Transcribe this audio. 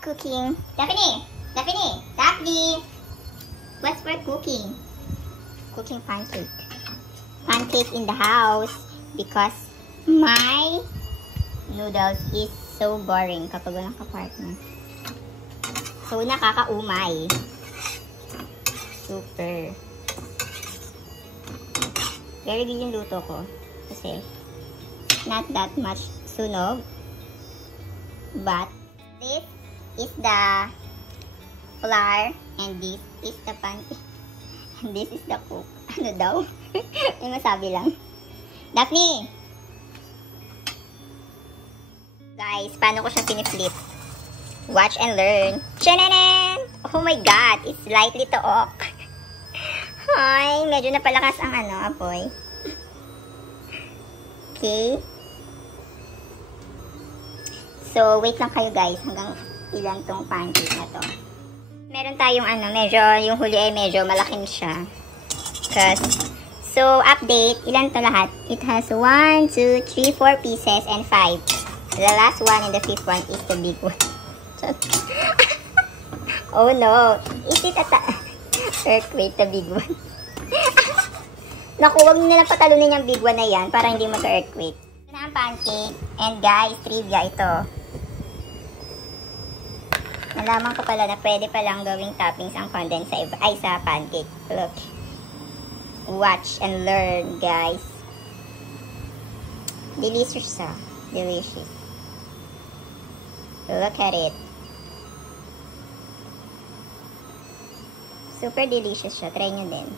cooking. Daphne! Daphne! Daphne! What's for cooking? Cooking pancake. Pancake in the house because my noodles is so boring kapag walang kapartner. So, nakakaumay. Super. Very good yung luto ko. Kasi, not that much sunog. But, this is the flour and this is the pancake. And this is the cook. Ano daw? May masabi lang. Daphne! Guys, paano ko siya piniflip? Watch and learn. Tshananan! Oh my God! It's slightly to off. Ay, medyo napalakas ang apoy. Okay. So, wait lang kayo guys hanggang ilan tong pancake na to. Meron tayong medyo, yung huli ay medyo malaking siya. So, update, ilan to lahat? It has 1, 2, 3, 4 pieces and 5. The last one and the 5th one is the big one. Oh no! Is it earthquake, the big one? Naku, huwag nyo nalang patalunin yung big one na yan para hindi mag-earthquake. Ito na ang pancake. And guys, trivia ito. Nalaman ko pala na pwede palang gawing toppings ang condensed sa pancake. Look. Watch and learn, guys. Delicious siya. Delicious. Look at it. Super delicious siya. Try nyo din.